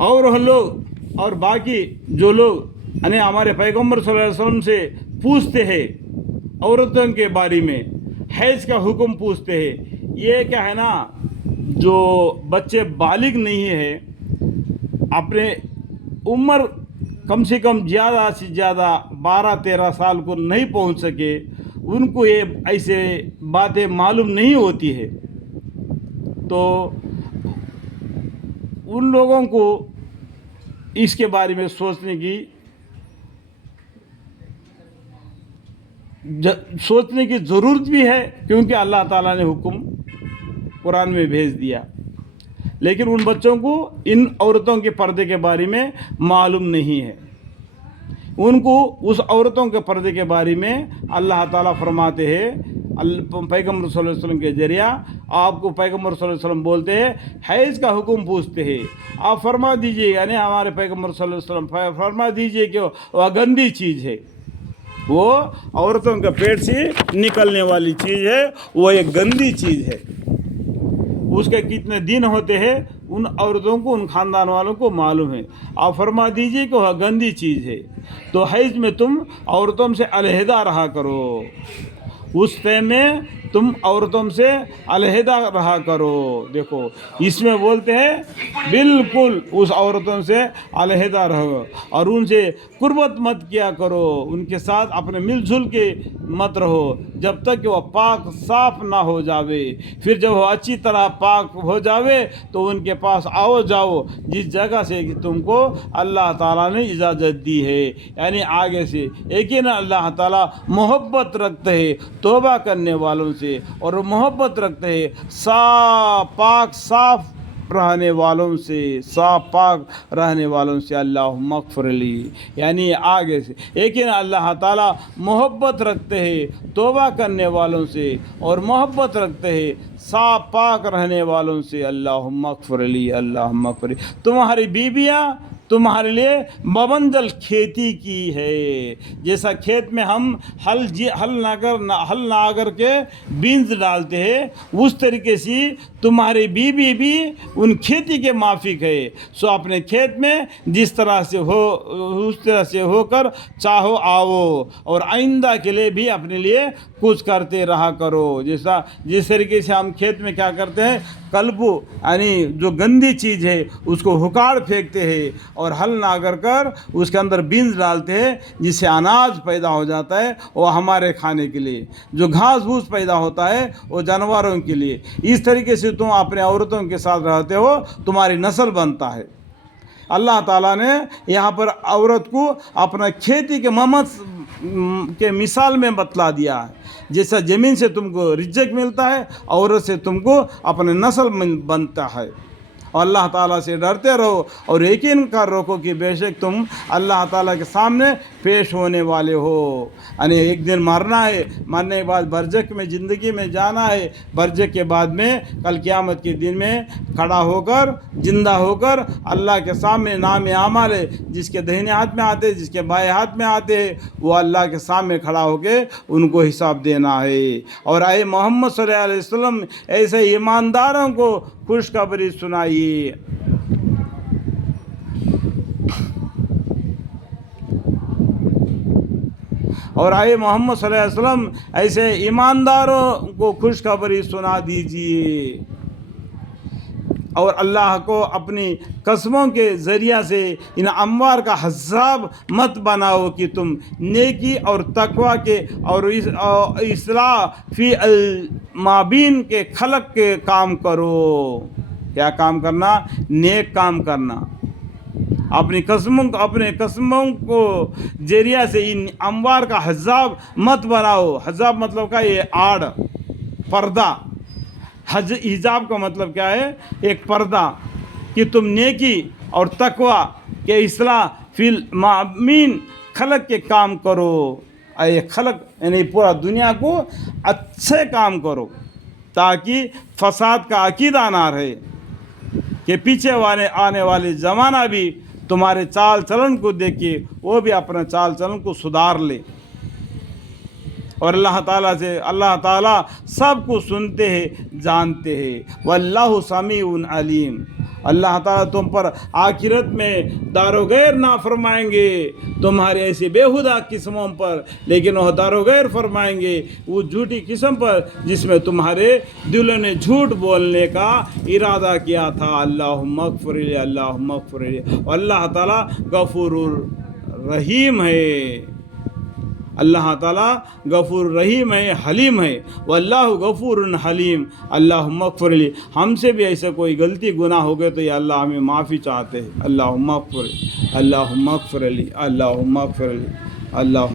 اور ہم لوگ اور باقی جو لوگ یعنی ہمارے پیغمبر صلی اللہ علیہ وسلم سے پوچھتے ہیں عورتوں کے بارے میں، حیض کا حکم پوچھتے ہیں، یہ کیا ہے نا، جو بچے بالغ نہیں ہے، اپنے عمر کم سے کم زیادہ سے زیادہ 12-13 سال کو نہیں پہنچ سکے، ان کو یہ ایسے باتیں معلوم نہیں ہوتی ہے، تو ان لوگوں کو اس کے بارے میں سوچنے کی ضرورت بھی ہے، کیونکہ اللہ تعالیٰ نے حکم قرآن میں بھیج دیا، لیکن ان بچوں کو ان عورتوں کے پردے کے بارے میں معلوم نہیں ہے۔ ان کو اس عورتوں کے پردے کے بارے میں اللہ تعالیٰ فرماتے ہیں، پیغمبر صلی اللہ علیہ وسلم کے ذریعہ آپ کو پیغمبر صلی اللہ علیہ وسلم بولتے ہیں، حیض کا حکم پوچھتے ہیں، آپ فرما دیجئے، یعنی ہمارے پیغمبر صلی اللہ علیہ وسلم فرما دیجئے کہ وہ گندی چیز ہے، وہ عورتوں کے پیٹ سے نکلنے والی چیز ہے، وہ ایک گندی چیز ہے، اس کے کتنے دن ہوتے ہیں ان عورتوں کو، ان خاندان والوں کو معلوم ہے، آپ فرما دیجئے کہ وہ گندی چیز ہے، تو حیض میں تم عورتوں سے علیحدہ رہا کرو، اس ٹائم میں تم عورتوں سے علیحدہ رہا کرو۔ دیکھو اس میں بولتے ہیں بالکل اس عورتوں سے علیحدہ رہو اور ان سے قربت مت کیا کرو، ان کے ساتھ اپنے مل جل کے مت رہو جب تک کہ وہ پاک صاف نہ ہو جاوے، پھر جب وہ اچھی طرح پاک ہو جاوے تو ان کے پاس آؤ جاؤ جس جگہ سے کہ تم کو اللہ تعالیٰ نے اجازت دی ہے، یعنی آگے سے یقیناً اللہ تعالیٰ محبت رکھتے ہیں توبہ کرنے والوں سے، اور محبت رکھتے ہیں پاک صاف رہنے والوں سے، صاف پاک رہنے والوں سے۔ اللہم اغفر لی، یعنی آگے سے لیکن اللہ تعالیٰ محبت رکھتے ہیں توبہ کرنے والوں سے، اور محبت رکھتے ہیں صاف پاک رہنے والوں سے۔ اللہم اغفر لی، اللہم اغفر لی۔ تمہاری بیویاں تمہارے لیے مبندل کھیتی کی ہے، جیسا کھیت میں ہم ہل نہ کر کے بینز ڈالتے ہیں، اس طریقے سے تمہاری بیوی بھی ان کھیتی کے مافک ہے، سو اپنے کھیت میں جس طرح سے ہو اس طرح سے ہو کر چاہو آؤ، اور آئندہ کے لیے بھی اپنے لیے کچھ کرتے رہا کرو، جس طریقے سے ہم کھیت میں کیا کرتے ہیں، کلبو یعنی جو گندی چیز ہے اس کو ہکاڑ پھینکتے ہیں اور ہل نہ کر اس کے اندر بینز ڈالتے ہیں، جس سے اناج پیدا ہو جاتا ہے، وہ ہمارے کھانے کے لیے، جو گھاس پھوس پیدا ہوتا ہے وہ جانوروں کے لیے۔ اس طریقے سے تم اپنے عورتوں کے ساتھ رہتے ہو، تمہاری نسل بنتا ہے۔ اللہ تعالیٰ نے یہاں پر عورت کو اپنا کھیتی کے مثال میں بتلا دیا ہے، جیسا زمین سے تم کو رزق ملتا ہے، عورت سے تم کو اپنے نسل بنتا ہے۔ اور اللہ تعالیٰ سے ڈرتے رہو اور یقین کر رکھو کہ بے شک تم اللہ تعالیٰ کے سامنے پیش ہونے والے ہو، یعنی ایک دن مرنا ہے، مرنے کے بعد برزخ میں زندگی میں جانا ہے، برزخ کے بعد میں کل قیامت کے دن میں کھڑا ہو کر زندہ ہو کر اللہ کے سامنے نام اعمال ہے، جس کے دہنے ہاتھ میں آتے جس کے بائیں ہاتھ میں آتے ہیں، وہ اللہ کے سامنے کھڑا ہو کے ان کو حساب دینا ہے۔ اور اے محمد صلی اللہ علیہ وسلم ایسے ایمانداروں کو خوشخبری سنائیے۔ اور اے محمد صلی اللہ علیہ وسلم ایسے ایمانداروں کو خوشخبری سنا دیجیے، اور اللہ کو اپنی قسموں کے ذریعہ سے ان اموار کا حساب مت بناؤ کہ تم نیکی اور تقوی کے اور اصلاح فی المابین کے خلق کے کام کرو۔ کیا کام کرنا؟ نیک کام کرنا۔ اپنے قسموں کو ذریعہ سے ان اموار کا حساب مت بناؤ۔ حساب مطلب کا یہ آڑ پردہ، حجاب کا مطلب کیا ہے؟ ایک پردہ، کہ تم نیکی اور تقوی کے اصلاح فی المامین خلق کے کام کرو۔ اے خلق یعنی پورا دنیا کو اچھے کام کرو، تاکہ فساد کا عقیدہ نہ رہے، کہ پیچھے آنے والے زمانہ بھی تمہارے چال چلن کو دیکھ کے وہ بھی اپنا چال چلن کو سدھار لے۔ اور اللہ تعالیٰ سب کو سنتے ہیں، جانتے ہیں۔ واللہ سمیع علیم۔ اللہ تعالیٰ تم پر آخرت میں دار و غیر نہ فرمائیں گے تمہارے ایسے بےہودہ قسموں پر، لیکن وہ دار و غیر فرمائیں گے وہ جھوٹی قسم پر جس میں تمہارے دلوں نے جھوٹ بولنے کا ارادہ کیا تھا۔ اللہم اغفر لی، اللہم اغفر لی۔ اللہ تعالیٰ غفور رحیم ہے، اللہ تعالیٰ غفور رحیم ہے، حلیم ہے۔ واللہ غفور حلیم۔ اللہم اغفر لی، ہم سے بھی ایسا کوئی غلطی گناہ ہو گئے تو یا اللہ ہمیں معافی چاہتے ہیں۔ اللہم اغفر لی، اللہم اغفر لی، اللہم اغفر لی، اللہ